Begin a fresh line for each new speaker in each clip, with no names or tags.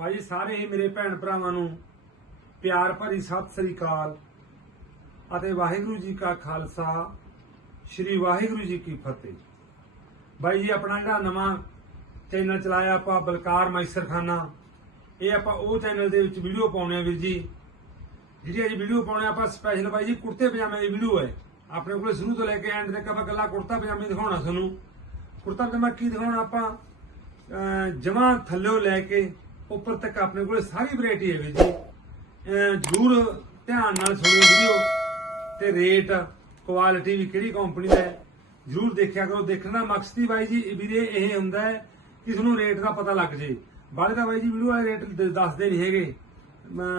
ਭਾਈ ਜੀ ਸਾਰੇ ਹੀ ਮੇਰੇ ਭੈਣ ਭਰਾਵਾਂ ਨੂੰ ਪਿਆਰ ਭਰੀ ਸਤਿ ਸ੍ਰੀ ਅਕਾਲ ਅਤੇ ਵਾਹਿਗੁਰੂ ਜੀ ਕਾ ਖਾਲਸਾ, ਸ੍ਰੀ ਵਾਹਿਗੁਰੂ ਜੀ ਕੀ ਫਤਿਹ। ਭਾਈ ਜੀ, ਆਪਣਾ ਜਿਹੜਾ ਨਵਾਂ ਚੈਨਲ ਚਲਾਇਆ ਆਪਾਂ ਬਲਕਾਰ ਮੈਸਰਖਾਨਾ, ਇਹ ਆਪਾਂ ਉਹ ਚੈਨਲ ਦੇ ਵਿੱਚ ਵੀਡੀਓ ਪਾਉਣੇ ਆ ਵੀਰ ਜੀ। ਜਿਹੜੀ ਅੱਜ ਵੀਡੀਓ ਪਾਉਣੇ ਆਪਾਂ ਸਪੈਸ਼ਲ ਬਾਈ ਜੀ ਕੁੜਤੇ ਪਜਾਮੇ ਦੀ ਵੀਡੀਓ ਹੈ। ਆਪਣੇ ਕੋਲ ਸ਼ੁਰੂ ਤੋਂ ਲੈ ਕੇ ਐਂਡ ਤੱਕ ਆਪਾਂ ਕੱਲਾ ਕੁੜਤਾ ਪਜਾਮੇ ਦਿਖਾਉਣਾ ਤੁਹਾਨੂੰ। ਕੁੜਤਾ ਪਜਾਮਾ ਕੀ ਦਿਖਾਉਣਾ ਆਪਾਂ? ਜਮਾ ਥੱਲੇ ਲੈ ਕੇ ਉੱਪਰ ਤੱਕ ਆਪਣੇ ਕੋਲ ਸਾਰੀ ਵੈਰਾਈਟੀ ਹੈ ਵੀਰ ਜੀ ਜਰੂਰ ਧਿਆਨ ਨਾਲ ਸੁਣਿਓ ਵੀਡੀਓ। ਤੇ ਰੇਟ ਕੁਆਲਿਟੀ ਵੀ ਕਿਹੜੀ ਕੰਪਨੀ ਦਾ ਹੈ, ਜਰੂਰ ਦੇਖਿਆ ਕਰੋ। ਦੇਖਣ ਦਾ ਮਕਸਦ ਹੀ ਬਾਈ ਜੀ ਵੀਰੇ ਇਹ ਹੁੰਦਾ ਹੈ ਕਿ ਤੁਹਾਨੂੰ ਰੇਟ ਦਾ ਪਤਾ ਲੱਗ ਜੇ। ਬਾਅਦ ਦਾ ਬਾਈ ਜੀ, ਵੀਡੀਓ ਵਾਲੇ ਰੇਟ ਦੱਸਦੇ ਨਹੀਂ ਹੈਗੇ।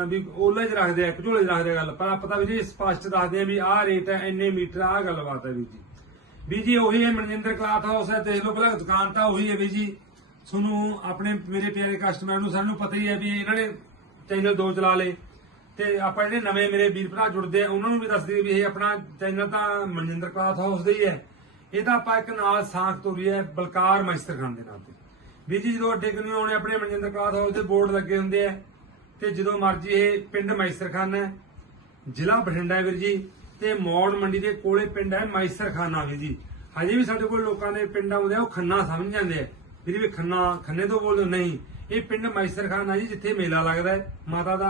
ਵੀ ਓਲੇ 'ਚ ਰੱਖਦੇ ਆ ਝੋਲੇ 'ਚ ਰੱਖਦੇ ਆ ਗੱਲ। ਪਰ ਆਪਾਂ ਤਾਂ ਵੀ ਜੀ ਸਪਸ਼ਟ ਦੱਸਦੇ ਆ ਵੀ ਆਹ ਰੇਟ ਹੈ, ਇੰਨੇ ਮੀਟਰ, ਆਹ ਗੱਲਬਾਤ ਹੈ ਵੀ ਜੀ। ਵੀ ਜੀ, ਉਹੀ ਹੈ ਮਨਜਿੰਦਰ ਕਲਾਥ ਹਾਊਸ ਹੈ, ਦੇਖ ਲਓ ਪਹਿਲਾਂ ਦੁਕਾਨ ਤਾਂ ਉਹੀ ਹੈ ਵੀ ਜੀ। ਤੁਹਾਨੂੰ ਆਪਣੇ, ਮੇਰੇ ਪਿਆਰੇ ਕਸਟਮਰ ਨੂੰ ਸਾਨੂੰ ਪਤਾ ਹੀ ਹੈ ਵੀ ਇਹਨਾਂ ਨੇ ਚੈਨਲ ਦੋ ਚਲਾ ਲਏ। ਤੇ ਆਪਾਂ ਜਿਹੜੇ ਨਵੇਂ ਮੇਰੇ ਵੀਰ ਭਰਾ ਜੁੜਦੇ ਆ, ਉਹਨਾਂ ਨੂੰ ਵੀ ਦੱਸ ਦਈਏ ਵੀ ਇਹ ਆਪਣਾ ਚੈਨਲ ਤਾਂ ਮਨਜਿੰਦਰ ਕਲਾਥ ਹਾਊਸ ਦਾ ਹੀ ਹੈ। ਇਹ ਆਪਾਂ ਇੱਕ ਨਾਲ ਸਾਖ ਤੋਰੀ ਹੈ, ਬਲਕਾਰ ਮੈਸਤਰਖਾਨ ਦੇ ਨਾਮ ਤੇ। ਵੀ ਜੀ ਜਦੋਂ ਅੱਡੇ ਕਿਨੂੰ ਆਉਣੇ, ਆਪਣੇ ਮਨਜਿੰਦਰ ਕਲਾਥ ਹਾਊਸ ਦੇ ਬੋਰਡ ਲੱਗੇ ਹੁੰਦੇ ਆ, ਤੇ ਜਦੋਂ ਮਰਜ਼ੀ ਇਹ ਪਿੰਡ ਮੈਸਰਖਾਨਾ ਹੈ, ਜ਼ਿਲ੍ਹਾ ਬਠਿੰਡਾ ਵੀਰ ਜੀ, ਤੇ ਮੌੜ ਮੰਡੀ ਦੇ ਕੋਲੇ ਪਿੰਡ ਹੈ ਮੈਸਰਖਾਨਾ ਵੀਰ ਜੀ। ਹਜੇ ਵੀ ਸਾਡੇ ਕੋਲ ਲੋਕਾਂ ਦੇ ਪਿੰਡ ਆਉਂਦੇ ਆ, ਉਹ ਖੰਨਾ ਸਮਝ ਜਾਂਦੇ ਆ। ਵੀਰ ਵੀ ਖੰਨਾ, ਖੰਨੇ ਤੋਂ ਬੋਲਦੇ ਨਹੀਂ। ਇਹ ਪਿੰਡ ਮੈਸਰਖਾਨਾ ਜੀ, ਜਿੱਥੇ ਮੇਲਾ ਲੱਗਦਾ ਹੈ ਮਾਤਾ ਦਾ,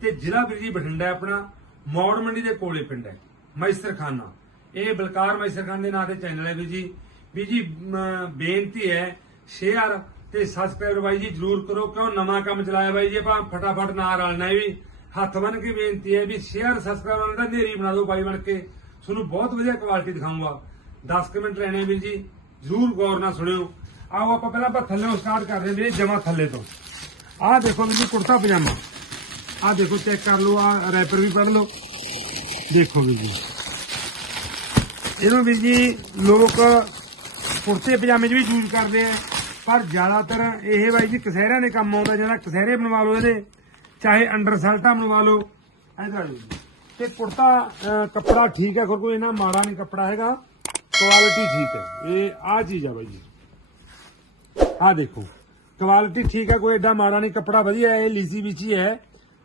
ਤੇ ਜ਼ਿਲ੍ਹਾ ਵੀਰ ਜੀ ਬਠਿੰਡਾ ਆਪਣਾ, ਮੌੜ ਮੰਡੀ ਦੇ ਕੋਲੇ ਪਿੰਡ ਹੈ, ਮੈਸਰਖਾਨਾ। ਇਹ ਬਲਕਾਰ ਮੈਸਰਖਾਨ ਦੇ ਨਾਂ ਤੇ ਚੈਨਲ ਹੈ ਵੀਰ ਜੀ। ਵੀ ਜੀ ਬੇਨਤੀ ਹੈ ਸ਼ੇਅਰ ਤੇ ਸਬਸਕ੍ਰਾਈਬ ਬਾਈ ਜੀ ਜਰੂਰ ਕਰੋ। ਕਿਉਂ ਨਵਾਂ ਕੰਮ ਚਲਾਇਆ ਬਾਈ ਜੀ ਆਪਾਂ? ਫਟਾਫਟ ਨਾਲ ਰਲਣਾ ਹੈ ਵੀ। ਹੱਥ ਬਨ ਕੇ ਬੇਨਤੀ ਹੈ ਵੀ ਸ਼ੇਅਰ ਸਬਸਕ੍ਰਾਈਬ ਵਾਲਾ ਦਾ ਢੇਰੀ ਬਣਾ ਦਿਓ ਬਾਈ ਬਣ ਕੇ। ਤੁਹਾਨੂੰ ਬਹੁਤ ਵਧੀਆ ਕੁਆਲਿਟੀ ਦਿਖਾਊਂਗਾ। 10 ਕੁ ਮਿੰਟ ਲੈਣੇ ਵੀਰ ਜੀ। ਜਰੂਰ ਗੌਰ ਨਾਲ ਸੁਣਿਓ। ਆਓ ਆਪਾਂ ਪਹਿਲਾਂ ਆਪਾਂ ਥੱਲੇ ਸਟਾਰਟ ਕਰਦੇ ਹਾਂ ਵੀਰੇ ਜਮਾ ਥੱਲੇ ਤੋਂ। ਆਹ ਦੇਖੋ ਵੀਰ ਕੁੜਤਾ ਪਜਾਮਾ। ਆਹ ਦੇਖੋ ਚੈੱਕ ਕਰ ਲਓ, ਆਹ ਰੈਪਰ ਵੀ ਪੜ ਲਓ। ਦੇਖੋ ਵੀਰ ਜੀ। ਇਹਨੂੰ ਵੀਰ ਜੀ ਲੋਕ ਕੁੜਤੇ ਪਜਾਮੇ 'ਚ ਵੀ ਯੂਜ਼ ਕਰਦੇ ਆ, ਪਰ ਜ਼ਿਆਦਾਤਰ ਇਹ ਬਾਈ ਜੀ ਕਸਹਿਰਿਆਂ ਦੇ ਕੰਮ ਆਉਂਦਾ, ਜਿਹੜਾ ਕਸਹਿਰੇ ਬਣਵਾ ਲਓ ਇਹਦੇ, ਚਾਹੇ ਅੰਡਰ ਸ਼ਰਟਾਂ ਬਣਵਾ ਲਓ। ਐਦਾਂ ਤੇ ਕੁੜਤਾ ਕੱਪੜਾ ਠੀਕ ਹੈ ਕੋਈ ਇਹਨਾਂ ਮਾੜਾ ਨਹੀਂ ਕੱਪੜਾ ਹੈਗਾ। ਕੁਆਲਿਟੀ ਠੀਕ ਹੈ। ਇਹ ਆਹ ਚੀਜ਼ ਆ ਬਾਈ ਜੀ। ਆਹ ਦੇਖੋ ਕੁਆਲਿਟੀ ਠੀਕ ਹੈ, ਕੋਈ ਐਡਾ ਮਾੜਾ ਨਹੀਂ, ਕੱਪੜਾ ਵਧੀਆ ਹੈ, ਇਹ ਲੀਸੀ ਵਿੱਚ ਹੀ ਹੈ।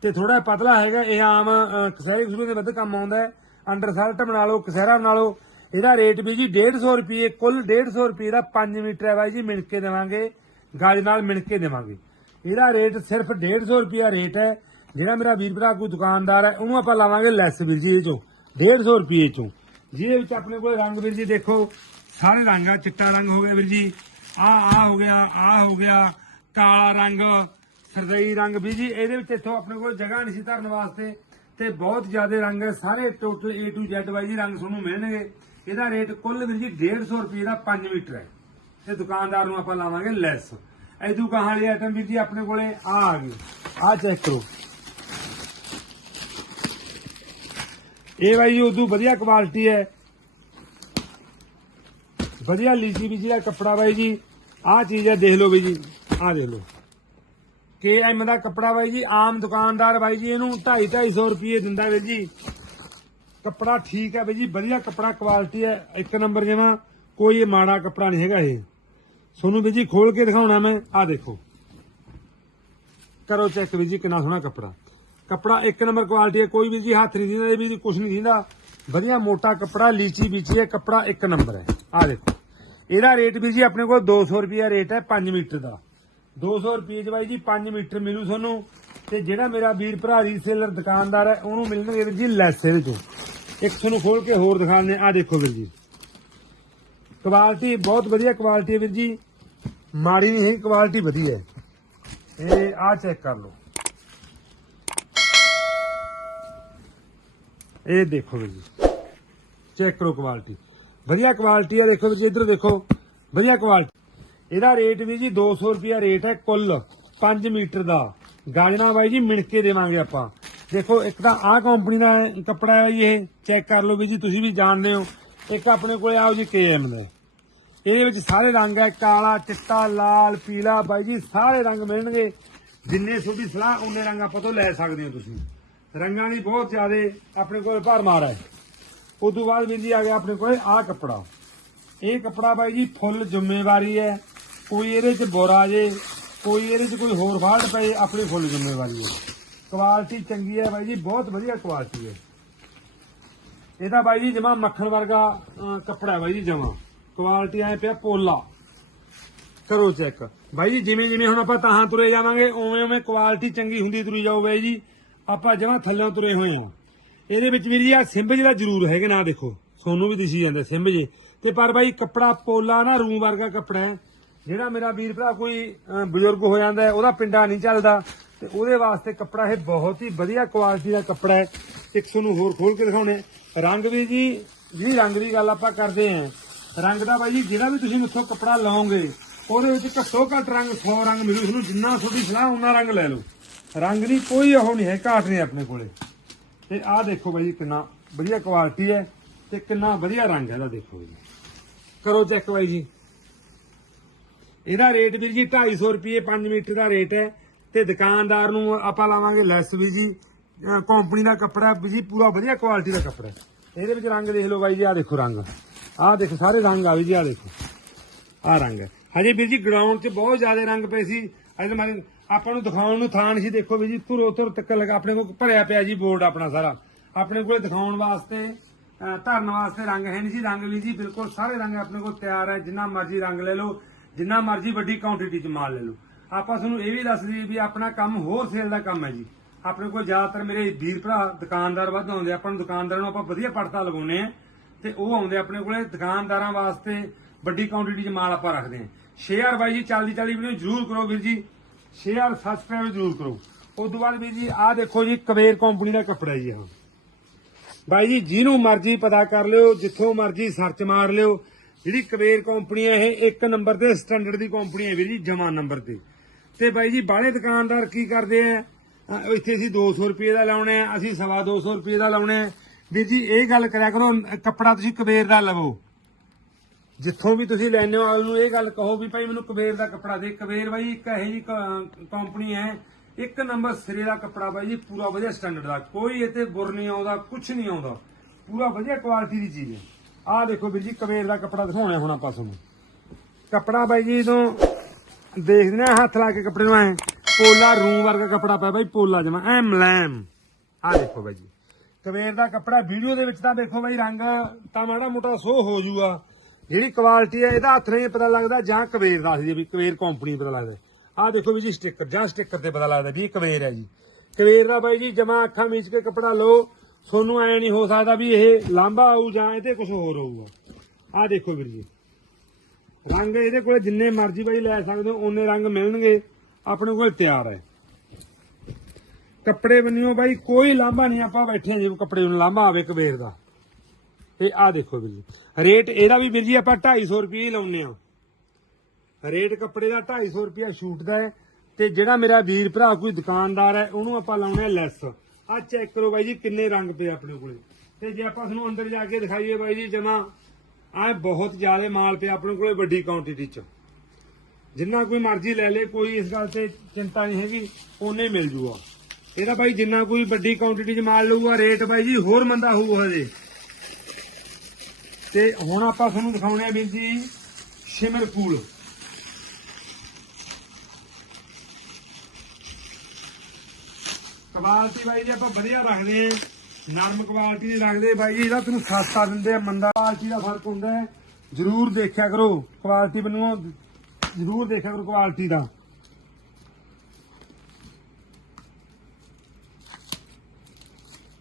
ਤੇ ਥੋੜਾ ਪਤਲਾ ਹੈਗਾ, ਇਹ ਆਮ ਕਸਹਿਰੇ ਕਸੂਰੇ ਦੇ ਵੱਧ ਕੰਮ ਆਉਂਦਾ ਹੈ। ਅੰਡਰ ਸ਼ਰਟ ਬਣਾ ਲਓ ਕਸਹਿਰਾ ਬਣਾ ਲਓ ਇਹਦਾ ਰੇਟ ਵੀ ਜੀ 150 ਰੁਪਏ, ਕੁੱਲ 150 ਰੁਪਏ ਦਾ 5 ਮੀਟਰ ਹੈ ਬਾਈ ਜੀ ਮਿਣ ਕੇ ਦੇਵਾਂਗੇ, ਗਾਜ ਨਾਲ ਮਿਣ ਕੇ ਦੇਵਾਂਗੇ। ਇਹਦਾ ਰੇਟ ਸਿਰਫ 150 ਰੁਪਿਆ ਰੇਟ ਹੈ, ਜਿਹੜਾ ਮੇਰਾ ਵੀਰ ਭਰਾ ਕੋਈ ਦੁਕਾਨਦਾਰ ਹੈ, ਉਹਨੂੰ ਆਪਾਂ ਲਾਵਾਂਗੇ ਲੈਸ ਵੀਰ ਜੀ ਇਹ ਚੋਂ। 150 ਰੁਪਏ ਚੋਂ। ਜਿਹਦੇ ਵਿੱਚ ਆਪਣੇ ਕੋਲ ਰੰਗ ਵੀਰ ਜੀ ਦੇਖੋ, ਸਾਰੇ ਰੰਗ ਆ ਚਿੱਟਾ ਰੰਗ ਹੋ ਗਿਆ ਵੀਰ ਜੀ। ਆ ਆ ਹੋ ਗਿਆ, ਆ ਹੋ ਗਿਆ, ਕਾਲਾ ਰੰਗ, ਸਰਦਈ ਰੰਗ। ਵੀ ਜੀ, ਇਹਦੇ ਵਿੱਚ ਇੱਥੋਂ ਆਪਣੇ ਕੋਲ ਜਗ੍ਹਾ ਨਹੀਂ ਸੀ ਧਰਨ ਵਾਸਤੇ, ਤੇ ਬਹੁਤ ਜ਼ਿਆਦਾ ਰੰਗ ਹੈ। ਸਾਰੇ ਟੋਟਲ A to Z ਵਾਈ ਜੀ ਰੰਗ ਤੁਹਾਨੂੰ ਮਿਲਣਗੇ। ਇਹਦਾ ਰੇਟ ਕੁੱਲ ਵੀਰ ਜੀ 150 ਰੁਪਏ ਦਾ 5 ਮੀਟਰ ਹੈ। ਤੇ ਦੁਕਾਨਦਾਰ ਨੂੰ ਆਪਾਂ ਲਾਵਾਂਗੇ ਲੈਸ। ਐਦੂ ਕਹਾਂ ਵਾਲੀ ਆਈਟਮ ਵੀਰ ਜੀ ਆਪਣੇ ਕੋਲੇ? ਆ ਆ ਗਈ। ਆ ਚੈੱਕ ਕਰੋ। ਇਹ ਬਾਈ ਜੀ, ਉਦੋਂ ਵਧੀਆ ਕੁਆਲਿਟੀ ਹੈ। ਵਧੀਆ ਲੀਜੀ ਵੀ ਦਾ ਕੱਪੜਾ ਬਾਈ ਜੀ, ਆਹ ਚੀਜ਼ ਹੈ ਦੇਖ ਲਓ ਬਈ ਜੀ, ਆਹ ਦੇਖ ਲਓ। ਕੇ ਐਮ ਦਾ ਕੱਪੜਾ ਬਾਈ ਜੀ, ਆਮ ਦੁਕਾਨਦਾਰ ਬਾਈ ਜੀ ਇਹਨੂੰ 2.5 250 ਰੁਪਏ ਦਿੰਦਾ ਵੀਰ ਜੀ। ਕੱਪੜਾ ਠੀਕ ਹੈ ਬਈ ਜੀ, ਵਧੀਆ ਕੱਪੜਾ ਕੁਆਲਿਟੀ ਹੈ, ਇੱਕ ਨੰਬਰ ਜਿਵੇਂ ਕੋਈ ਇਹ ਮਾੜਾ ਕੱਪੜਾ ਨਹੀਂ ਹੈਗਾ ਇਹ। ਤੁਹਾਨੂੰ ਵੀ ਜੀ ਖੋਲ ਕੇ ਦਿਖਾਉਣਾ ਮੈਂ, ਆਹ ਦੇਖੋ। ਕਰੋ ਚੈੱਕ ਵੀ ਜੀ, ਕਿੰਨਾ ਸੋਹਣਾ ਕੱਪੜਾ। ਕੱਪੜਾ ਇੱਕ ਨੰਬਰ ਕੁਆਲਿਟੀ ਹੈ, ਕੋਈ ਵੀ ਜੀ ਹੱਥ ਨਹੀਂ ਦਿੰਦਾ, ਇਹ ਵੀ ਕੁਝ ਨਹੀਂ ਦਿੰਦਾ। ਵਧੀਆ ਮੋਟਾ ਕੱਪੜਾ, ਲੀਚੀ ਵਿਚੀ ਹੈ, ਕੱਪੜਾ ਇੱਕ ਨੰਬਰ ਹੈ। ਆਹ ਦੇਖੋ। ਇਹਦਾ ਰੇਟ ਵੀ ਜੀ ਆਪਣੇ ਕੋਲ 200 ਰੁਪਿਆ ਰੇਟ ਹੈ 5 ਮੀਟਰ ਦਾ। 200 ਰੁਪਏ ਚ ਬਾਈ ਜੀ 5 ਮੀਟਰ ਮਿਲੂ ਤੁਹਾਨੂੰ। ਤੇ ਜਿਹੜਾ ਮੇਰਾ ਵੀਰ ਭਰਾ ਰੀਸੇਲਰ ਦੁਕਾਨਦਾਰ ਹੈ, ਉਹਨੂੰ ਮਿਲਣਗੇ ਵੀਰ ਜੀ ਲੈਸ ਇਹਦੇ ਚੋਂ। ਇੱਕ ਤੁਹਾਨੂੰ ਖੋਲ ਕੇ ਹੋਰ ਦਿਖਾਉਂਦੇ ਆ ਦੇਖੋ ਵੀਰ ਜੀ। ਕੁਆਲਿਟੀ ਬਹੁਤ ਵਧੀਆ ਕੁਆਲਿਟੀ ਹੈ ਵੀਰ ਜੀ। ਮਾੜੀ ਨਹੀਂ ਹੈ ਕੁਆਲਿਟੀ ਵਧੀਆ ਹੈ। ਇਹ ਆ ਚੈੱਕ ਕਰ ਲਓ। ਇਹ ਦੇਖੋ ਵੀਰ ਜੀ। ਚੈੱਕ ਕਰੋ ਕੁਆਲਿਟੀ ਵਧੀਆ ਕੁਆਲਿਟੀ ਆ ਦੇਖੋ ਵੀਰ ਜੀ, ਇੱਧਰ ਦੇਖੋ। ਵਧੀਆ ਕੁਆਲਿਟੀ ਇਹਦਾ ਰੇਟ ਵੀ ਜੀ 200 ਰੁਪਿਆ ਰੇਟ ਹੈ ਕੁੱਲ। 5 ਮੀਟਰ ਦਾ। ਗਾਜਣਾ ਬਾਈ ਜੀ ਮਿਣ ਕੇ ਦੇਵਾਂਗੇ ਆਪਾਂ। ਦੇਖੋ, ਇੱਕ ਤਾਂ ਆਹ ਕੰਪਨੀ ਦਾ ਕੱਪੜਾ ਹੈ ਜੀ ਇਹ। ਚੈੱਕ ਕਰ ਲਓ ਵੀ ਜੀ, ਤੁਸੀਂ ਵੀ ਜਾਣਦੇ ਹੋ। ਇੱਕ ਆਪਣੇ ਕੋਲੇ ਆਓ ਜੀ KM ਦਾ। ਇਹਦੇ ਵਿੱਚ ਸਾਰੇ ਰੰਗ ਹੈ, ਕਾਲਾ, ਚਿੱਟਾ, ਲਾਲ, ਪੀਲਾ, ਬਾਈ ਜੀ, ਸਾਰੇ ਰੰਗ ਮਿਲਣਗੇ। ਜਿੰਨੇ ਤੁਹਾਡੀ ਸਲਾਹ ਉਹਨੇ ਰੰਗ ਆਪਾਂ ਤੋਂ ਲੈ ਸਕਦੇ ਹੋ ਤੁਸੀਂ। ਰੰਗਾਂ ਦੀ ਬਹੁਤ ਜ਼ਿਆਦਾ ਆਪਣੇ ਕੋਲ ਭਰਮਾਰ ਹੈ ਉਸ ਤੋਂ ਬਾਅਦ ਵੀਰ ਜੀ ਆ ਗਿਆ ਆਪਣੇ ਕੋਲੇ ਆਹ ਕੱਪੜਾ। ਇਹ ਕੱਪੜਾ ਬਾਈ ਜੀ ਫੁੱਲ ਜ਼ਿੰਮੇਵਾਰੀ ਹੈ। ਕੋਈ ਇਹਦੇ ਚ ਬੋਰਾ ਜੇ, ਕੋਈ ਇਹਦੇ 'ਚ ਕੋਈ ਹੋਰ ਫਾਲਟ ਪਏ, ਆਪਣੀ ਫੁੱਲ ਜ਼ਿੰਮੇਵਾਰੀ ਹੈ। ਕੁਆਲਿਟੀ ਚੰਗੀ ਹੈ ਬਾਈ ਜੀ, ਬਹੁਤ ਵਧੀਆ ਕੁਆਲਿਟੀ ਹੈ। ਇਹਦਾ ਬਾਈ ਜੀ ਜਮਾ ਮੱਖਣ ਵਰਗਾ ਕੱਪੜਾ ਬਾਈ ਜੀ ਜਮਾ। ਕੁਆਲਿਟੀ ਆਏ ਪਿਆ ਪੋਲਾ। ਕਰੋ ਚੈੱਕ। ਬਾਈ ਜੀ ਜਿਵੇਂ ਜਿਵੇਂ ਹੁਣ ਆਪਾਂ ਤਾਹਾਂ ਤੁਰੇ ਜਾਵਾਂਗੇ ਉਵੇਂ ਉਵੇਂ ਕੁਆਲਿਟੀ ਚੰਗੀ ਹੁੰਦੀ ਤੁਰੀ ਜਾਓ ਬਾਈ ਜੀ। ਆਪਾਂ ਜਮਾਂ ਥੱਲਿਓਂ ਤੁਰੇ ਹੋਏ ਆ ਇਹਦੇ ਵਿੱਚ ਵੀ ਜੀ ਆ ਸਿੰਬ ਜਿਹੜਾ ਜ਼ਰੂਰ ਹੈਗੇ ਨਾ ਦੇਖੋ ਸੋਨੂੰ ਵੀ ਦਿਸੀ ਜਾਂਦਾ ਸਿੰਬ ਜੇ। ਤੇ ਪਰ ਬਾਈ ਕੱਪੜਾ ਪੋਲਾ ਨਾ ਰੂਮ ਵਰਗਾ ਕੱਪੜਾ ਹੈ। ਜਿਹੜਾ ਮੇਰਾ ਵੀਰ ਭਰਾ ਕੋਈ ਬਜ਼ੁਰਗ ਹੋ ਜਾਂਦਾ ਹੈ, ਉਹਦਾ ਪਿੰਡਾ ਨਹੀਂ ਚੱਲਦਾ। ਤੇ ਉਹਦੇ ਵਾਸਤੇ ਕੱਪੜਾ ਇਹ ਬਹੁਤ ਹੀ ਵਧੀਆ ਕੁਆਲਿਟੀ ਦਾ ਕੱਪੜਾ ਹੈ। ਇੱਕ ਤੁਹਾਨੂੰ ਹੋਰ ਖੋਲ ਕੇ ਦਿਖਾਉਣੇ ਰੰਗ ਵੀ ਜੀ ਜਿਹੜੀ ਰੰਗ ਦੀ ਗੱਲ ਆਪਾਂ ਕਰਦੇ ਆਂ ਰੰਗ ਦਾ ਬਾਈ ਜੀ ਜਿਹੜਾ ਵੀ ਤੁਸੀਂ ਮੁੱਥੋਂ ਕੱਪੜਾ ਲਾਓਗੇ ਉਹਦੇ ਵਿੱਚ ਘੱਟੋ ਘੱਟ ਰੰਗ 100 ਰੰਗ ਮਿਲੂ। ਤੁਹਾਨੂੰ ਜਿੰਨਾ ਤੁਹਾਡੀ ਸਲਾਹ ਉਹਨਾਂ ਰੰਗ ਲੈ ਲਓ। ਰੰਗ ਦੀ ਕੋਈ ਉਹ ਨਹੀਂ ਹੈ, ਘਾਟ ਨਹੀਂ ਆਪਣੇ ਕੋਲੇ। ਤੇ ਆਹ ਦੇਖੋ ਬਾਈ, ਕਿੰਨਾ ਵਧੀਆ ਕੁਆਲਿਟੀ ਹੈ ਤੇ ਕਿੰਨਾ ਵਧੀਆ ਰੰਗ ਹੈ ਇਹਦਾ, ਦੇਖੋ ਜੀ ਕਰੋ ਚੈੱਕ ਬਾਈ ਜੀ। ਇਹਦਾ ਰੇਟ ਵੀਰ ਜੀ 250 ਰੁਪਏ 5 ਮੀਟਰ ਦਾ ਰੇਟ ਹੈ ਤੇ ਦੁਕਾਨਦਾਰ ਨੂੰ ਆਪਾਂ ਲਾਵਾਂਗੇ ਲੈਸ ਵੀ ਜੀ। ਕੰਪਨੀ ਦਾ ਕੱਪੜਾ ਵੀ ਜੀ, ਪੂਰਾ ਵਧੀਆ ਕੁਆਲਿਟੀ ਦਾ ਕੱਪੜਾ ਇਹਦੇ ਵਿੱਚ ਰੰਗ ਦੇਖ ਲਓ ਬਾਈ ਜੀ, ਆਹ ਦੇਖੋ ਰੰਗ। ਆਹ ਦੇਖੋ, ਸਾਰੇ ਰੰਗ ਆ ਵੀ ਜੀ, ਆਹ ਦੇਖੋ। ਆਹ ਰੰਗ ਹੈ। ਹਜੇ ਵੀਰ ਜੀ ਗਰਾਊਂਡ 'ਚ ਬਹੁਤ ਜ਼ਿਆਦਾ ਰੰਗ ਪਏ ਸੀ। ਅਜੇ ਮਾਰੇ ਆਪਾਂ ਨੂੰ ਦਿਖਾਉਣ ਨੂੰ ਥਾਂ ਨਹੀਂ ਸੀ, ਦੇਖੋ ਵੀ ਜੀ ਧੁਰੋ ਧੁਰ ਤੱਕ ਲਗਾ। ਆਪਣੇ ਕੋਲ ਭਰਿਆ ਪਿਆ ਜੀ ਬੋਰਡ ਆਪਣਾ ਸਾਰਾ। ਆਪਣੇ ਕੋਲੇ ਦਿਖਾਉਣ ਵਾਸਤੇ ਧਰਨ ਵਾਸਤੇ ਰੰਗ ਹੈ ਨਹੀਂ ਸੀ ਰੰਗ ਵੀ ਜੀ, ਬਿਲਕੁਲ ਸਾਰੇ ਰੰਗ ਆਪਣੇ ਕੋਲ ਤਿਆਰ ਹੈ। ਜਿੰਨਾ ਮਰਜ਼ੀ ਰੰਗ ਲੈ ਲਓ, ਜਿੰਨਾ ਮਰਜ਼ੀ ਵੱਡੀ ਕੁਆਂਟੀਟੀ 'ਚ ਮਾਲ ਲੈ ਲਓ। ਆਪਾਂ ਤੁਹਾਨੂੰ ਇਹ ਵੀ ਦੱਸ ਦਈਏ ਵੀ ਆਪਣਾ ਕੰਮ ਹੋਲਸੇਲ ਦਾ ਕੰਮ ਹੈ ਜੀ। ਆਪਣੇ ਕੋਲ ਜ਼ਿਆਦਾਤਰ ਮੇਰੇ ਵੀਰ ਭਰਾ ਦੁਕਾਨਦਾਰ ਵੱਧ ਆਉਂਦੇ ਆ। ਆਪਾਂ ਨੂੰ ਦੁਕਾਨਦਾਰਾਂ ਨੂੰ ਆਪਾਂ ਵਧੀਆ ਪੜਤਾ ਲਗਾਉਨੇ ਆ ਤੇ ਉਹ ਆਉਂਦੇ ਆਪਣੇ ਕੋਲੇ ਦੁਕਾਨਦਾਰਾਂ ਵਾਸਤੇ ਵੱਡੀ ਕੁਆਂਟੀਟੀ 'ਚ ਮਾਲ ਆਪਾਂ ਰੱਖਦੇ ਆ। ਸ਼ੇਅਰ ਬਾਈ ਜੀ ਚੱਲਦੀ ਚੱਲਦੀ ਵੀਡੀਓ ਜ਼ਰੂਰ ਕਰੋ ਵੀਰ ਜੀ। ਸ਼ੇਅਰ ਸਬਸਕ੍ਰਾਈਬ ਜ਼ਰੂਰ ਕਰੋ। ਉਸ ਤੋਂ ਬਾਅਦ ਵੀਰ ਜੀ, ਆਹ ਦੇਖੋ ਜੀ ਕਵੇਰ ਕੰਪਨੀ ਦਾ ਕੱਪੜਾ ਜੀ ਇਹ ਬਾਈ ਜੀ, ਜਿਹਨੂੰ ਮਰਜ਼ੀ ਪਤਾ ਕਰ ਲਿਓ, ਜਿੱਥੋਂ ਮਰਜ਼ੀ ਸਰਚ ਮਾਰ ਲਿਓ। ਜਿਹੜੀ ਕਵੇਰ ਕੰਪਨੀ ਹੈ ਇਹ ਇੱਕ ਨੰਬਰ ਤੇ ਸਟੈਂਡਰਡ ਦੀ ਕੰਪਨੀ ਹੈ ਵੀਰ ਜੀ, ਜਮਾ ਨੰਬਰ ਤੇ। ਤੇ ਬਾਈ ਜੀ, ਬਾਹਲੇ ਦੁਕਾਨਦਾਰ ਕੀ ਕਰਦੇ ਆ? ਇੱਥੇ ਅਸੀਂ 200 ਰੁਪਏ ਦਾ ਲਾਉਣੇ ਆ ਅਸੀਂ ਸਵਾ 200 ਰੁਪਏ ਦਾ ਲਾਉਣੇ ਆ ਵੀਰ ਜੀ, ਇਹ ਗੱਲ ਕਰਿਆ ਕਰੋ ਕੱਪੜਾ ਤੁਸੀਂ ਕਵੇਰ ਦਾ ਲਵੋ। ਜਿੱਥੋਂ ਵੀ ਤੁਸੀਂ ਲੈਣੇ ਹੋ, ਆਲ ਇਹ ਗੱਲ ਕਹੋ ਵੀ ਭਾਈ ਮੈਨੂੰ ਕਵੇਰ ਦਾ ਕੱਪੜਾ ਦੇ। ਕਬੇਰ ਬਾਈ, ਇੱਕ ਇਹੋ ਜੀ ਕੰਪਨੀ ਹੈ। ਇੱਕ ਨੰਬਰ ਸਿਰੇ ਦਾ ਕੱਪੜਾ ਬਾਈ ਜੀ, ਪੂਰਾ ਵਧੀਆ ਸਟੈਂਡਰਡ ਦਾ। ਕੋਈ ਇੱਥੇ ਬੁਰ ਨਹੀਂ ਆਉਂਦਾ ਕੁਝ ਨਹੀਂ ਆਉਂਦਾ। ਪੂਰਾ ਵਧੀਆ ਕੁਆਲਿਟੀ ਦੀ ਚੀਜ਼ ਹੈ। ਆਹ ਦੇਖੋ ਵੀਰ ਜੀ ਕਵੇਰ ਦਾ ਕੱਪੜਾ ਦਿਖਾਉਣਾ ਹੁਣ ਆਪਾਂ ਤੁਹਾਨੂੰ। ਕੱਪੜਾ ਬਾਈ ਜੀ ਤੋਂ ਦੇਖਦੇ ਨੇ, ਹੱਥ ਲਾ ਕੇ ਕੱਪੜੇ ਨੂੰ ਐ, ਪੋਲਾ ਰੂਮ ਵਰਗਾ ਕੱਪੜਾ ਪਿਆ ਬਾਈ, ਪੋਲਾ ਜਮਾ, ਐ ਮਲੈਮ ਆਹ ਦੇਖੋ ਬਾਈ ਜੀ। ਕਵੇਰ ਦਾ ਕੱਪੜਾ ਵੀਡੀਓ ਦੇ ਵਿੱਚ ਤਾਂ ਦੇਖੋ ਬਾਈ, ਰੰਗ ਤਾਂ ਮਾੜਾ ਮੋਟਾ ਸੋ ਹੋ ਜੂਗਾ। ਜਿਹੜੀ ਕੁਆਲਿਟੀ ਹੈ, ਇਹਦਾ ਹੱਥ ਨਹੀਂ ਪਤਾ ਲੱਗਦਾ, ਜਾਂ ਕਵੇਰ ਦਾ ਸੀ ਵੀ ਕਵੇਰ ਕੰਪਨੀ ਪਤਾ ਲੱਗਦਾ। ਆਹ ਦੇਖੋ ਵੀ ਜੀ ਸਟicker ਜਾਂ ਸਟicker ਤੇ ਪਤਾ ਲੱਗਦਾ ਵੀ ਇਹ ਕਵੇਰ ਹੈ ਜੀ। ਕਵੇਰ ਦਾ ਬਾਈ ਜੀ, ਜਮਾ ਅੱਖਾਂ ਮੀਚ ਕੇ ਕੱਪੜਾ ਲਓ ਤੁਹਾਨੂੰ ਐ ਨਹੀਂ ਹੋ ਸਕਦਾ ਵੀ ਇਹ ਲਾਂਬਾ ਆਊ ਜਾਂ ਇਹਦੇ ਕੁਝ ਹੋਰ ਹੋਊਗਾ। ਆਹ ਦੇਖੋ ਵੀਰ ਜੀ। ਰੰਗ ਇਹਦੇ ਕੋਲੇ ਜਿੰਨੇ ਮਰਜ਼ੀ ਬਾਈ ਲੈ ਸਕਦੇ ਹੋ, ਓਨੇ ਰੰਗ ਮਿਲਣਗੇ, ਆਪਣੇ ਕੋਲ ਤਿਆਰ ਹੈ। ਕੱਪੜੇ ਬੰਨਿਓ ਬਾਈ, ਕੋਈ ਲਾਂਭਾ ਨਹੀਂ, ਆਪਾਂ ਬੈਠੇ ਜੀ, ਕੱਪੜੇ ਨੂੰ ਲਾਂਭਾ ਆਵੇ ਕਬੇਰ ਦਾ। ਤੇ ਆਹ ਦੇਖੋ ਵੀਰ ਜੀ। ਰੇਟ ਇਹਦਾ ਵੀ ਵੀਰ ਜੀ ਆਪਾਂ 250 ਰੁਪਏ ਹੀ ਲਾਉਨੇ ਆ ਰੇਟ ਕੱਪੜੇ ਦਾ 250 ਰੁਪਏ ਸ਼ੂਟ ਦਾ ਹੈ ਤੇ ਜਿਹੜਾ ਮੇਰਾ ਵੀਰ ਭਰਾ ਕੋਈ ਦੁਕਾਨਦਾਰ ਹੈ, ਉਹਨੂੰ ਆਪਾਂ ਲਾਉਣੇ ਲੈਸ। ਆਹ ਚੈੱਕ ਕਰੋ ਬਾਈ ਜੀ, ਕਿੰਨੇ ਰੰਗ ਪਏ ਆਪਣੇ ਕੋਲੇ। ਤੇ ਜੇ ਆਪਾਂ ਤੁਹਾਨੂੰ ਅੰਦਰ ਜਾ ਕੇ ਦਿਖਾਈਏ ਬਾਈ ਜੀ, ਜਮਾ ਆਹ ਬਹੁਤ ਜ਼ਿਆਦਾ ਮਾਲ ਪਿਆ ਆਪਣੇ ਕੋਲੇ ਵੱਡੀ ਕੁਆਂਟੀਟੀ ਚ। ਜਿੰਨਾ ਕੋਈ ਮਰਜ਼ੀ ਲੈ ਲੇ, ਕੋਈ ਇਸ ਗੱਲ ਤੇ ਚਿੰਤਾ ਨਹੀਂ ਹੈਗੀ ਉਹਨੇ ਮਿਲ ਜੂਗਾ। ਇਹਦਾ ਬਾਈ ਜਿੰਨਾ ਕੋਈ ਵੱਡੀ ਕੁਆਂਟੀਟੀ ਚ ਮਾਲ ਲਊਗਾ, ਰੇਟ ਬਾਈ ਜੀ ਹੋਰ ਮੰਦਾ ਹੋਊਗਾ ਹਜੇ। ਤੇ ਹੁਣ ਆਪਾਂ ਤੁਹਾਨੂੰ ਦਿਖਾਉਣੇ ਆ ਵੀਰ ਜੀ ਸ਼ਿਮਰ ਕੂਲ ਕੁਆਲਿਟੀ ਬਾਈ ਜੀ ਆਪਾਂ ਵਧੀਆ ਰੱਖਦੇ ਆ। ਨਰਮ ਕੁਆਲਿਟੀ ਦੀ ਰੱਖਦੇ ਬਾਈ ਜੀ, ਇਹਦਾ ਤੁਹਾਨੂੰ ਸਸਤਾ ਦਿੰਦੇ ਆ, ਮੰਦਾ ਕੁਆਲਿਟੀ ਦਾ ਫ਼ਰਕ ਹੁੰਦਾ ਹੈ। ਜਰੂਰ ਦੇਖਿਆ ਕਰੋ ਕੁਆਲਿਟੀ ਬਣੋ ਜਰੂਰ ਦੇਖਿਆ ਕਰੋ ਕੁਆਲਿਟੀ ਦਾ।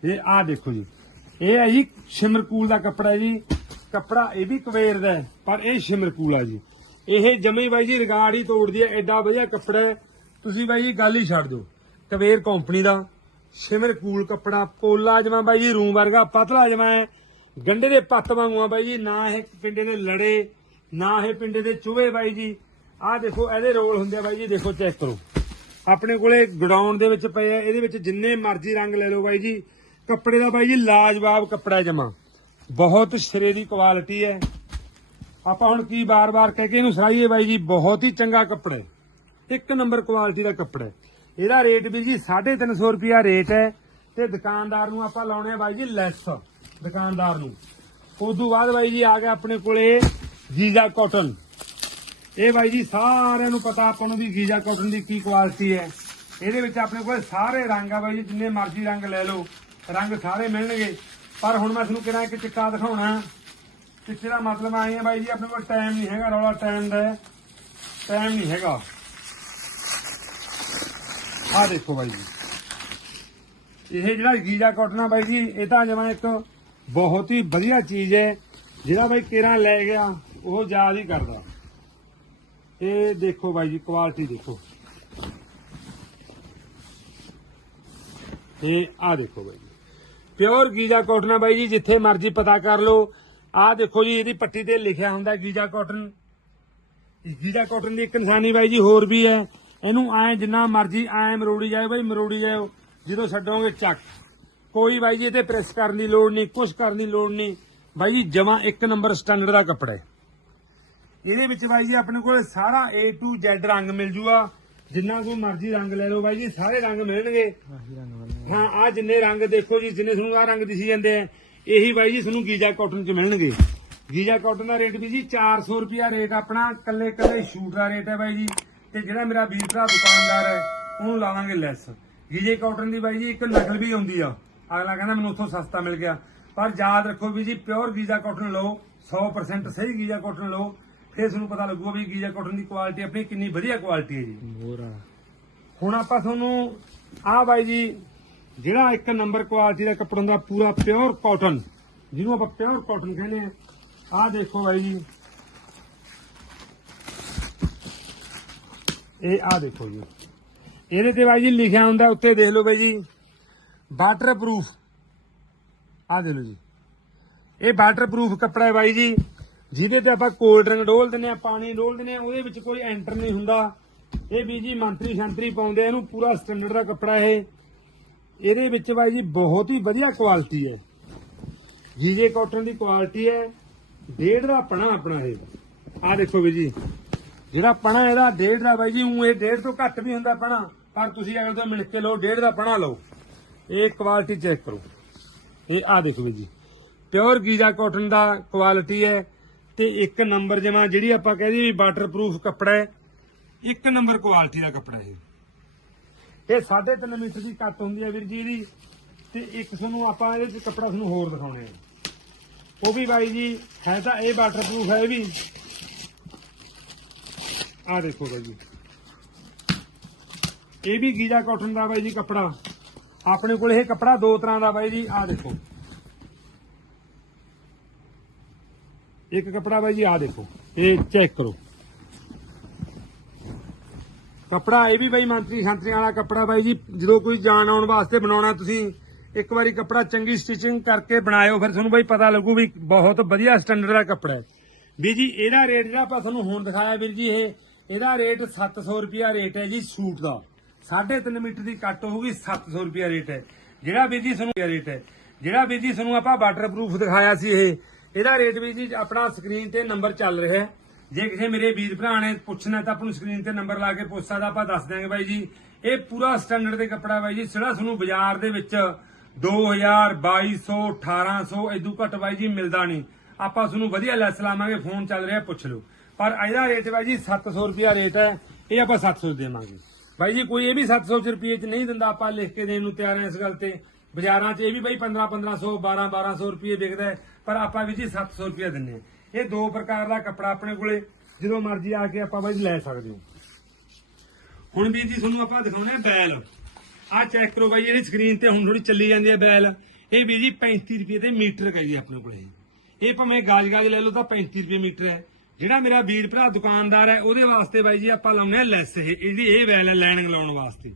ਇਹ ਆ ਦੇਖੋ ਜੀ, ਇਹ ਹੈ ਜੀ ਸ਼ਿਮਰਕੂਲ ਦਾ ਕੱਪੜਾ ਜੀ। ਕੱਪੜਾ ਇਹ ਵੀ ਕਵੇਰ ਦਾ ਹੈ, ਪਰ ਇਹ ਸ਼ਿਮਰਕੂਲ ਆ ਜੀ। ਇਹ ਜਮੇ ਬਾਈ ਜੀ ਰਿਗਾਰਡ ਹੀ ਤੋੜਦੀ ਹੈ ਐਡਾ ਵਧੀਆ ਕੱਪੜਾ ਹੈ। ਤੁਸੀਂ ਬਾਈ ਜੀ ਗੱਲ ਹੀ ਛੱਡ ਦਿਓ ਕਵੇਰ ਕੰਪਨੀ ਦਾ ਸ਼ਿਮਰਕੂਲ ਕੱਪੜਾ ਪੋਲਾ ਜਮਾ ਬਾਈ ਜੀ ਰੂਮ ਵਰਗਾ ਪਤਲਾ ਜਮਾ ਹੈ। ਗੰਡੇ ਦੇ ਪੱਤ ਵਾਂਗੂ ਆ ਬਾਈ ਜੀ ਨਾ ਇਹ ਪਿੰਡੇ ਦੇ ਲੜੇ ਨਾ ਇਹ ਪਿੰਡੇ ਦੇ ਚੂਹੇ ਬਾਈ ਜੀ। ਆਹ ਦੇਖੋ ਇਹਦੇ ਰੋਲ ਹੁੰਦੇ ਆ ਬਾਈ ਜੀ ਦੇਖੋ ਚੈੱਕ ਕਰੋ। ਆਪਣੇ ਕੋਲੇ ਗਡਾਉਣ ਦੇ ਵਿੱਚ ਪਏ ਆ ਇਹਦੇ ਵਿੱਚ ਜਿੰਨੇ ਮਰਜ਼ੀ ਰੰਗ ਲੈ ਲਓ ਬਾਈ ਜੀ। ਕੱਪੜੇ ਦਾ ਬਾਈ ਜੀ ਲਾਜਵਾਬ ਕੱਪੜਾ ਜਮਾ। ਬਹੁਤ ਸਿਰੇ ਦੀ ਕੁਆਲਿਟੀ ਹੈ। ਆਪਾਂ ਹੁਣ ਕੀ ਬਾਰ-ਬਾਰ ਕਹਿ ਕੇ ਇਹਨੂੰ ਸਰਾਈਏ ਬਾਈ ਜੀ? ਬਹੁਤ ਹੀ ਚੰਗਾ ਕੱਪੜਾ ਹੈ। ਇੱਕ ਨੰਬਰ ਕੁਆਲਿਟੀ ਦਾ ਕੱਪੜਾ ਹੈ। ਇਹਦਾ ਰੇਟ ਵੀ ਜੀ 350 ਰੁਪਿਆ ਰੇਟ ਹੈ ਤੇ ਦੁਕਾਨਦਾਰ ਨੂੰ ਆਪਾਂ ਲਾਉਣੇ ਆ ਬਾਈ ਜੀ ਲੈਸ ਦੁਕਾਨਦਾਰ ਨੂੰ। ਉਸ ਤੋਂ ਬਾਅਦ ਬਾਈ ਜੀ ਆ ਗਿਆ ਆਪਣੇ ਕੋਲੇ ਜੀਜਾ ਕਾਟਨ ਇਹ ਬਾਈ ਜੀ ਸਾਰਿਆਂ ਨੂੰ ਪਤਾ ਆਪਾਂ ਨੂੰ ਵੀ ਗੀਜਾ ਕਾਟਨ ਦੀ ਕੀ ਕੁਆਲਿਟੀ ਹੈ। ਇਹਦੇ ਵਿੱਚ ਆਪਣੇ ਕੋਲ ਸਾਰੇ ਰੰਗ ਆ ਬਾਈ ਜੀ, ਜਿੰਨੇ ਮਰਜ਼ੀ ਰੰਗ ਲੈ ਲਓ। ਰੰਗ ਸਾਰੇ ਮਿਲਣਗੇ। ਪਰ ਹੁਣ ਮੈਂ ਤੁਹਾਨੂੰ ਕਿਹੜਾ ਇੱਕ ਚਿੱਟਾ ਦਿਖਾਉਣਾ। ਚਿੱਟੇ ਦਾ ਮਤਲਬ ਆਏ ਆ ਬਾਈ ਜੀ, ਆਪਣੇ ਕੋਲ ਟਾਈਮ ਨਹੀਂ ਹੈਗਾ, ਰੌਲਾ ਟਾਈਮ ਦਾ ਟਾਈਮ ਨਹੀਂ ਹੈਗਾ। ਆਹ ਦੇਖੋ ਬਾਈ ਜੀ। ਇਹ ਜਿਹੜਾ ਗੀਜਾ ਕਾਟਨ ਬਾਈ ਜੀ, ਇਹ ਤਾਂ ਜਮਾ ਇੱਕ ਬਹੁਤ ਹੀ ਵਧੀਆ ਚੀਜ਼ ਹੈ, ਜਿਹੜਾ ਬਾਈ ਕੇਰਾਂ ਲੈ ਗਿਆ, ਉਹ ਯਾਦ ਹੀ ਕਰਦਾ। ਇਹ ਦੇਖੋ ਬਾਈ ਜੀ ਕੁਆਲਿਟੀ ਦੇਖੋ। ਇਹ ਆ ਦੇਖੋ ਬਾਈ ਜੀ। ਪਿਓਰ ਗੀਜਾ ਕਾਟਨ ਆ ਬਾਈ ਜੀ, ਜਿੱਥੇ ਮਰਜ਼ੀ ਪਤਾ ਕਰ ਲਓ। ਆ ਦੇਖੋ ਜੀ, ਇਹਦੀ ਪੱਟੀ ਤੇ ਲਿਖਿਆ ਹੁੰਦਾ ਗੀਜਾ ਕਾਟਨ। ਇਸ ਗੀਜਾ ਕਾਟਨ ਦੀ ਇੱਕ ਨਿਸ਼ਾਨੀ ਬਾਈ ਜੀ ਹੋਰ ਵੀ ਹੈ। ਇਹਨੂੰ ਐ ਜਿੰਨਾ ਮਰਜ਼ੀ ਐ ਮਰੋੜੀ ਜਾਏ ਬਾਈ, ਮਰੋੜੀ ਜਾਓ ਜਦੋਂ ਛੱਡੋਗੇ, ਚੱਕ। ਕੋਈ ਬਾਈ ਜੀ ਇਹਤੇ ਪ੍ਰੈਸ ਕਰਨ ਦੀ ਲੋੜ ਨਹੀਂ, ਕੁਛ ਕਰਨ ਦੀ ਲੋੜ ਨਹੀਂ। ਬਾਈ ਜੀ, ਜਮਾ ਇੱਕ ਨੰਬਰ ਸਟੈਂਡਰਡ ਦਾ ਕੱਪੜਾ ਹੈ। ਇਹਦੇ ਵਿੱਚ ਬਾਈ ਜੀ, ਆਪਣੇ ਕੋਲ ਸਾਰਾ A to Z ਰੰਗ ਮਿਲ ਜੂਗਾ। ਜਿੰਨਾ ਕੋਈ ਮਰਜ਼ੀ ਰੰਗ ਲੈ ਲਓ ਬਾਈ ਜੀ, ਸਾਰੇ ਰੰਗ ਮਿਲਣਗੇ। ਹਾਂ ਆ ਜਿੰਨੇ ਰੰਗ ਦੇਖੋ ਜੀ ਜਿੰਨੇ ਤੁਹਾਨੂੰ ਆ ਰੰਗ ਦਿਸੀ ਜਾਂਦੇ ਆ ਇਹੀ ਬਾਈ ਜੀ ਤੁਹਾਨੂੰ ਗੀਜਾ ਕਾਟਨ ਚ ਮਿਲਣਗੇ। ਗੀਜਾ ਕਾਟਨ ਦਾ ਰੇਟ ਵੀ ਜੀ 400 ਰੁਪਿਆ ਰੇਟ ਆਪਣਾ ਕੱਲੇ ਕੱਲੇ ਸ਼ੂਟ ਦਾ ਰੇਟ ਹੈ ਬਾਈ ਜੀ ਤੇ ਜਿਹੜਾ ਮੇਰਾ ਵੀਰ ਭਰਾ ਦੁਕਾਨਦਾਰ ਹੈ ਉਹਨੂੰ ਲਾਵਾਂਗੇ ਲੈਸ। ਗੀਜੇ ਕਾਟਨ ਦੀ ਬਾਈ ਜੀ ਇੱਕ ਨਕਲ ਵੀ ਆਉਂਦੀ ਆ। ਅਗਲਾ ਕਹਿੰਦਾ ਮੈਨੂੰ ਉੱਥੋਂ ਸਸਤਾ ਮਿਲ ਗਿਆ। ਪਰ ਯਾਦ ਰੱਖੋ ਵੀ ਜੀ ਪਿਓਰ ਗੀਜਾ ਕਾਟਨ ਲਓ 100% ਸਹੀ ਗੀਜਾ ਕਾਟਨ ਲਓ ਫਿਰ ਤੁਹਾਨੂੰ ਪਤਾ ਲੱਗੂਗਾ ਵੀ ਗੀਜਾ ਕਾਟਨ ਦੀ ਕੁਆਲਿਟੀ ਆਪਣੀ ਕਿੰਨੀ ਵਧੀਆ ਕੁਆਲਿਟੀ ਹੈ ਜੀ। ਹੁਣ ਆਪਾਂ ਤੁਹਾਨੂੰ ਆਹ ਬਾਈ ਜੀ ਜਿਹੜਾ ਇੱਕ ਨੰਬਰ ਕੁਆਲਿਟੀ ਦਾ ਕੱਪੜਾ ਹੁੰਦਾ ਪੂਰਾ ਪਿਓਰ ਕਾਟਨ, ਜਿਹਨੂੰ ਆਪਾਂ ਪਿਓਰ ਕਾਟਨ ਕਹਿੰਦੇ ਆ ਆਹ ਦੇਖੋ ਬਾਈ ਜੀ। ਇਹ ਆਹ ਦੇਖੋ ਜੀ। ਇਹਦੇ ਤੇ ਬਾਈ ਜੀ ਲਿਖਿਆ ਹੁੰਦਾ, ਉੱਤੇ ਦੇਖ ਲਓ ਬਾਈ ਜੀ। ਵਾਟਰ ਪ੍ਰੂਫ ਆਹ ਦੇਖ ਲਓ ਜੀ। ਇਹ ਵਾਟਰ ਪ੍ਰੂਫ ਕੱਪੜਾ ਹੈ ਬਾਈ ਜੀ, ਜਿਹਦੇ ਤੇ ਆਪਾਂ ਕੋਲਡ ਡਰਿੰਕ ਡੋਲ ਦਿੰਨੇ ਆ ਪਾਣੀ ਡੋਲ ਦਿੰਨੇ ਆ ਉਹਦੇ ਵਿੱਚ ਕੋਈ ਐਂਟਰ ਨਹੀਂ ਹੁੰਦਾ। ਇਹ ਵੀ ਜੀ ਮੰਤਰੀ ਸ਼ੰਤਰੀ ਪਾਉਂਦੇ ਇਹਨੂੰ ਪੂਰਾ ਸਟੈਂਡਰਡ ਦਾ ਕੱਪੜਾ ਇਹ। ਇਹਦੇ ਵਿੱਚ ਬਾਈ ਜੀ ਬਹੁਤ ਹੀ ਵਧੀਆ ਕੁਆਲਿਟੀ ਹੈ। ਜੀਜੇ ਕਾਟਨ ਦੀ ਕੁਆਲਿਟੀ ਹੈ। ਡੇਢ ਦਾ ਪਣਾ ਆਪਣਾ ਇਹ। ਆਹ ਦੇਖੋ ਵੀ ਜੀ, ਜਿਹੜਾ ਪਣਾ ਇਹਦਾ ਡੇਢ ਦਾ ਬਾਈ ਜੀ ਉਹ ਇਹ ਡੇਢ ਤੋਂ ਘੱਟ ਵੀ ਹੁੰਦਾ ਪਣਾ, ਪਰ ਤੁਸੀਂ ਅਗਰ ਤੋਂ ਮਿਲ ਕੇ ਲਓ, ਡੇਢ ਦਾ ਪਣਾ ਲਓ। ਇਹ ਕੁਆਲਿਟੀ ਚੈੱਕ ਕਰੋ। ਇਹ ਆਹ ਦੇਖੋ ਵੀ ਜੀ ਪਿਓਰ ਗੀਜ਼ਾ ਕਾਟਨ ਦਾ ਕੁਆਲਿਟੀ ਹੈ ਤੇ ਇੱਕ ਨੰਬਰ ਜਮਾ ਜਿਹੜੀ ਆਪਾਂ ਕਹਿੰਦੇ ਵੀ ਵਾਟਰਪ੍ਰੂਫ ਕੱਪੜਾ ਹੈ, ਇੱਕ ਨੰਬਰ ਕੁਆਲਿਟੀ ਦਾ ਕੱਪੜਾ ਹੈ। ਇਹ 3.5 ਮੀਟਰ ਦੀ ਕੱਟ ਹੁੰਦੀ ਹੈ ਵੀਰ ਜੀ ਇਹਦੀ, ਤੇ ਇੱਕ ਤੁਹਾਨੂੰ ਆਪਾਂ ਇਹਦੇ ਚ ਕੱਪੜਾ ਤੁਹਾਨੂੰ ਹੋਰ ਦਿਖਾਉਣੇ ਆ। ਉਹ ਵੀ ਬਾਈ ਜੀ, ਹੈ ਤਾਂ ਇਹ ਵਾਟਰਪ੍ਰੂਫ ਹੈ ਵੀ। ਆਹ ਦੇਖੋ ਬਾਈ ਜੀ। ਇਹ ਵੀ ਗੀਜਾ ਕਾਟਨ ਦਾ ਬਾਈ ਜੀ ਕੱਪੜਾ। ਆਪਣੇ ਕੋਲ ਇਹ ਕੱਪੜਾ ਦੋ ਤਰ੍ਹਾਂ ਦਾ ਬਾਈ ਜੀ, ਆਹ ਦੇਖੋ। ਇੱਕ ਕੱਪੜਾ ਬਾਈ ਜੀ, ਆਹ ਦੇਖੋ। ਇਹ ਚੈੱਕ ਕਰੋ। ਕੱਪੜਾ ਇਹ ਵੀ ਬਾਈ ਮੰਤਰੀ ਸੰਤਰੀ ਵਾਲਾ ਕੱਪੜਾ ਬਾਈ ਜੀ, ਜਦੋਂ ਕੋਈ ਜਾਣ ਆਉਣ ਵਾਸਤੇ ਬਣਾਉਣਾ ਤੁਸੀਂ, ਇੱਕ ਵਾਰੀ ਕੱਪੜਾ ਚੰਗੀ ਸਟਿਚਿੰਗ ਕਰਕੇ ਬਣਾਇਓ, ਫਿਰ ਤੁਹਾਨੂੰ ਬਾਈ ਪਤਾ ਲੱਗੂ ਵੀ ਬਹੁਤ ਵਧੀਆ ਸਟੈਂਡਰਡ ਦਾ ਕੱਪੜਾ ਹੈ। ਵੀ ਜੀ, ਇਹਦਾ ਰੇਟ ਜਿਹੜਾ ਆਪਾਂ ਤੁਹਾਨੂੰ ਹੁਣ ਦਿਖਾਇਆ ਵੀਰ ਜੀ, ਇਹ, ਇਹਦਾ ਰੇਟ 700 ਰੁਪਿਆ ਰੇਟ ਹੈ ਜੀ ਸੂਟ ਦਾ। 3.5 ਮੀਟਰ ਦੀ ਕੱਟ ਹੋਊਗੀ 700 ਰੁਪਿਆ ਰੇਟ ਹੈ। ਜਿਹੜਾ ਵੀਰ ਜੀ ਤੁਹਾਨੂੰ ਰੇਟ ਹੈ, ਜਿਹੜਾ ਵੀਰ ਜੀ ਤੁਹਾਨੂੰ ਆਪਾਂ ਵਾਟਰਪ੍ਰੂਫ ਦਿਖਾਇਆ ਸੀ ਇਹ, ਇਹਦਾ ਰੇਟ ਵੀ ਜੀ ਆਪਣਾ ਸਕਰੀਨ ਤੇ ਨੰਬਰ ਚੱਲ ਰਿਹਾ ਹੈ। ਜੇ ਕਿਸੇ ਮੇਰੇ ਵੀਰ ਭਰਾ ਨੇ ਪੁੱਛਣਾ ਤਾਂ ਆਪਾਂ ਨੂੰ ਸਕਰੀਨ ਤੇ ਨੰਬਰ ਲਾ ਕੇ ਪੁੱਛ ਸਕਦਾ ਆਪਾਂ ਦੱਸ ਦਿਆਂਗੇ ਬਾਈ ਜੀ। ਇਹ ਪੂਰਾ ਸਟੈਂਡਰਡ ਦੇ ਕੱਪੜਾ ਬਾਈ ਜੀ। ਜਿਹੜਾ ਤੁਹਾਨੂੰ ਬਾਜ਼ਾਰ ਦੇ ਵਿੱਚ 2000 2200 1800 ਇਦੋਂ ਘੱਟ ਬਾਈ ਜੀ ਮਿਲਦਾ ਨਹੀਂ। ਆਪਾਂ ਤੁਹਾਨੂੰ ਵਧੀਆ ਲੈਸ ਲਾਵਾਂਗੇ ਫੋਨ ਚੱਲ ਰਿਹਾ, ਪੁੱਛ ਲਓ। ਪਰ ਇਹਦਾ ਰੇਟ ਬਾਈ ਜੀ 700 ਰੁਪਿਆ ਰੇਟ ਹੈ। ਇਹ ਆਪਾਂ 700 ਦੇਵਾਂਗੇ। ਬਾਈ ਜੀ, ਕੋਈ ਇਹ ਵੀ 700 ਰੁਪਏ ਚ ਨਹੀਂ ਦਿੰਦਾ ਆਪਾਂ ਲਿਖ ਕੇ ਦੇਣ ਨੂੰ ਤਿਆਰ ਹਾਂ ਇਸ ਗੱਲ ਤੇ। ਬਾਜ਼ਾਰਾਂ 'ਚ ਇਹ ਵੀ ਬਾਈ 15 1500 12 1200 ਰੁਪਏ ਵਿਕਦਾ ਪਰ ਆਪਾਂ ਵੀ ਜੀ 700 ਰੁਪਏ ਦਿੰਨੇ ਆ ਇਹ ਦੋ ਪ੍ਰਕਾਰ ਦਾ ਕੱਪੜਾ ਆਪਣੇ ਕੋਲੇ, ਜਦੋਂ ਮਰਜ਼ੀ ਆ ਕੇ ਆਪਾਂ ਬਾਈ ਲੈ ਸਕਦੇ ਹੋ। ਹੁਣ ਵੀ ਜੀ ਤੁਹਾਨੂੰ ਆਪਾਂ ਦਿਖਾਉਣੇ ਆ ਬੈਲ। ਆਹ ਚੈੱਕ ਕਰੋ ਬਾਈ ਜਿਹੜੀ ਸਕਰੀਨ ਤੇ ਹੁਣ ਥੋੜੀ ਚੱਲੀ ਜਾਂਦੀ ਹੈ ਬੈਲ। ਇਹ ਵੀ ਜੀ 35 ਰੁਪਏ ਦੇ ਮੀਟਰ ਹੈ ਜੀ ਆਪਣੇ ਕੋਲੇ। ਇਹ ਭਾਵੇਂ ਗਾਜ ਗਾਜ ਲੈ ਲਓ ਤਾਂ 35 ਰੁਪਏ ਮੀਟਰ ਹੈ। ਜਿਹੜਾ ਮੇਰਾ ਵੀਰ ਭਰਾ ਦੁਕਾਨਦਾਰ ਹੈ, ਉਹਦੇ ਵਾਸਤੇ ਬਾਈ ਜੀ ਆਪਾਂ ਲਾਉਣੇ ਆ ਲੈਸ ਇਹ, ਇਹਦੀ ਇਹ ਬੈਲ ਹੈ ਲੈਣ ਲਾਉਣ ਵਾਸਤੇ।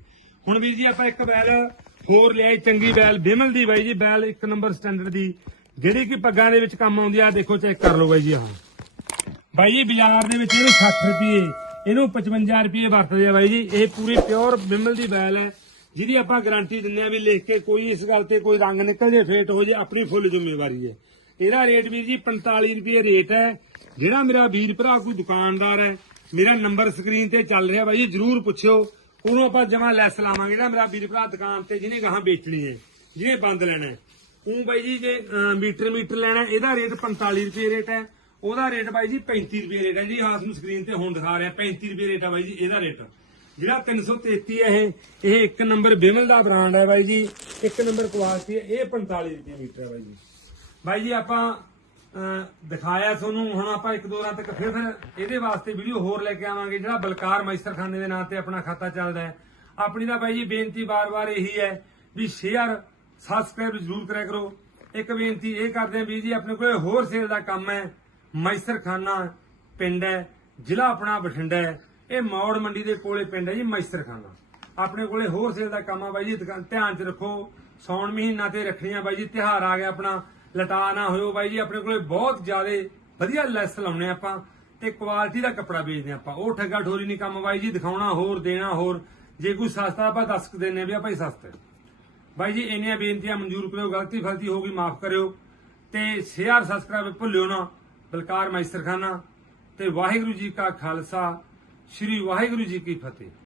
ਹੁਣ ਵੀਰ ਜੀ ਆਪਾਂ ਇੱਕ ਬੈਲ ਹੋਰ ਲਿਆਈ, ਚੰਗੀ ਬੈਲ, ਬਿਮਲ ਦੀ ਬਾਈ ਜੀ, ਬੈਲ ਇੱਕ ਨੰਬਰ ਸਟੈਂਡਰਡ ਦੀ। ਜਿਹੜੀ ਕਿ ਪੱਗਾਂ ਦੇ ਵਿੱਚ ਕੰਮ ਆਉਂਦੀ ਆ ਦੇਖੋ ਚੈੱਕ ਕਰ ਲਓ ਬਾਈ ਜੀ ਆਹ। ਬਾਈ ਜੀ, ਬਾਜ਼ਾਰ ਦੇ ਵਿੱਚ ਇਹਨੂੰ 60 ਰੁਪਏ ਇਹਨੂੰ 55 ਰੁਪਏ ਵਰਤਦੇ ਆ ਬਾਈ ਜੀ। ਇਹ ਪੂਰੀ ਪਿਓਰ ਬਿਮਲ ਦੀ ਬੈਲ ਹੈ, ਜਿਹਦੀ ਆਪਾਂ ਗਾਰੰਟੀ ਦਿੰਦੇ ਆ ਵੀ ਲਿਖ ਕੇ ਕੋਈ ਇਸ ਗੱਲ ਤੇ ਕੋਈ ਰੰਗ ਨਿਕਲ ਜੇ ਫੇਟ ਹੋ ਜੇ ਆਪਣੀ ਫੁੱਲ ਜ਼ਿੰਮੇਵਾਰੀ ਹੈ। ਇਹਦਾ ਰੇਟ ਵੀਰ ਜੀ 45 ਰੁਪਏ ਰੇਟ ਹੈ। ਜਿਹੜਾ ਮੇਰਾ ਵੀਰ ਭਰਾ ਕੋਈ ਦੁਕਾਨਦਾਰ ਹੈ, ਮੇਰਾ ਨੰਬਰ ਸਕਰੀਨ ਤੇ ਚੱਲ ਰਿਹਾ ਬਾਈ ਜੀ, ਜਰੂਰ ਪੁੱਛਿਓ। ਉਹਨੂੰ ਆਪਾਂ ਜਮਾ ਲੈਸ ਲਾਵਾਂਗੇ। ਜਿਹੜਾ ਮੇਰਾ ਵੀਰ ਭਰਾ ਦੁਕਾਨ ਤੇ ਜਿਹਨੇ ਗਾਹਾਂ ਵੇਚਣੀ ਹੈ, ਜਿਹਨੇ ਬੰਦ ਲੈਣਾ ਹੈ। ਉਹ ਬਾਈ ਜੀ ਜੇ ਅਹ, ਮੀਟਰ ਮੀਟਰ ਲੈਣਾ ਹੈ, ਇਹਦਾ ਰੇਟ 45 ਰੁਪਏ ਰੇਟ ਹੈ। ਉਹਦਾ ਰੇਟ ਬਾਈ ਜੀ 35 ਰੁਪਏ ਰੇਟ ਹੈ। ਜੀ ਆਹ ਤੁਹਾਨੂੰ ਸਕਰੀਨ ਤੇ ਹੁਣ ਦਿਖਾ ਰਿਹਾ 35 ਰੁਪਏ ਰੇਟ ਹੈ ਬਾਈ ਜੀ ਇਹਦਾ ਰੇਟ। ਜਿਹੜਾ 333 ਹੈ ਇਹ ਇਹ ਇੱਕ ਨੰਬਰ ਬਿਮਲ ਦਾ ਬ੍ਰਾਂਡ ਹੈ ਬਾਈ ਜੀ। ਇੱਕ ਨੰਬਰ ਕੁਆਲਿਟੀ ਹੈ ਇਹ 45 ਰੁਪਏ ਮੀਟਰ ਹੈ ਬਾਈ ਜੀ। ਬਾਈ ਜੀ ਆਪਾਂ ਅਹ, ਦਿਖਾਇਆ ਤੁਹਾਨੂੰ ਹੁਣ ਆਪਾਂ ਇੱਕ ਦੋ ਰਾਤ ਤੱਕ ਫਿਰ ਫਿਰ ਇਹਦੇ ਵਾਸਤੇ ਵੀਡੀਓ ਹੋਰ ਲੈ ਕੇ ਆਵਾਂਗੇ। ਜਿਹੜਾ ਬਲਕਾਰ ਮੈਸਰਖਾਨੇ ਦੇ ਨਾਂ ਤੇ ਆਪਣਾ ਖਾਤਾ ਚੱਲਦਾ ਹੈ। ਆਪਣੀ ਤਾਂ ਬਾਈ ਜੀ ਬੇਨਤੀ ਬਾਰ-ਬਾਰ ਇਹੀ ਹੈ ਵੀ ਸ਼ੇਅਰ ਸਬਸਕ੍ਰਾਈਬ ਜ਼ਰੂਰ ਕਰਿਆ ਕਰੋ। ਇੱਕ ਬੇਨਤੀ ਇਹ ਕਰਦੇ ਹਾਂ ਵੀ ਜੀ, ਆਪਣੇ ਕੋਲ ਹੋਰ ਸੇਲ ਦਾ ਕੰਮ ਹੈ। ਮੈਸਰਖਾਨਾ ਪਿੰਡ ਹੈ, ਜ਼ਿਲ੍ਹਾ ਆਪਣਾ ਬਠਿੰਡਾ ਹੈ। ਇਹ ਮੌੜ ਮੰਡੀ ਦੇ ਕੋਲੇ ਪਿੰਡ ਹੈ ਜੀ, ਮੈਸਰਖਾਨਾ। ਆਪਣੇ ਕੋਲੇ ਹੋਰ ਸੇਲ ਦਾ ਕੰਮ ਆ ਬਾਈ ਜੀ ਧਿਆਨ 'ਚ ਰੱਖੋ। ਸੌਣ ਮਹੀਨਾ ਤੇ ਰੱਖਣੀਆਂ ਬਾਈ ਜੀ, ਤਿਉਹਾਰ ਆ ਗਿਆ ਆਪਣਾ। ਲਟਾ ਨਾ ਹੋਇਓ ਬਾਈ ਜੀ, ਆਪਣੇ ਕੋਲੇ ਬਹੁਤ ਜ਼ਿਆਦੇ ਵਧੀਆ ਲੈਸ ਲਾਉਣੇ ਆਪਾਂ ਤੇ ਕੁਆਲਿਟੀ ਦਾ ਕੱਪੜਾ ਵੇਚਦੇ ਆਪਾਂ। ਉਹ ਠੱਗਾ ਠੋਰੀ ਨਹੀਂ ਕੰਮ ਬਾਈ ਜੀ, ਦਿਖਾਉਣਾ ਹੋਰ, ਦੇਣਾ ਹੋਰ। ਜੇ ਕੋਈ ਸਸਤਾ ਆਪਾਂ ਦੱਸ ਕੇ ਦਿੰਨੇ ਵੀ ਆ ਭਾਈ ਸਸਤਾ ਬਾਈ ਜੀ, ਇੰਨੀਆਂ ਬੇਨਤੀਆਂ, ਮਨਜ਼ੂਰ ਕਰਿਓ, ਗਲਤੀ ਫਲਤੀ ਹੋ ਗਈ, ਮਾਫ ਕਰਿਓ। ਤੇ ਸ਼ੇਅਰ ਸਬਸਕ੍ਰਾਈਬ ਭੁੱਲਿਓ ਨਾ। ਬਲਕਾਰ ਮੈਸਰਖਾਨਾ ਤੇ ਵਾਹਿਗੁਰੂ ਜੀ ਕਾ ਖਾਲਸਾ, ਸ੍ਰੀ ਵਾਹਿਗੁਰੂ ਜੀ ਕੀ ਫਤਿਹ।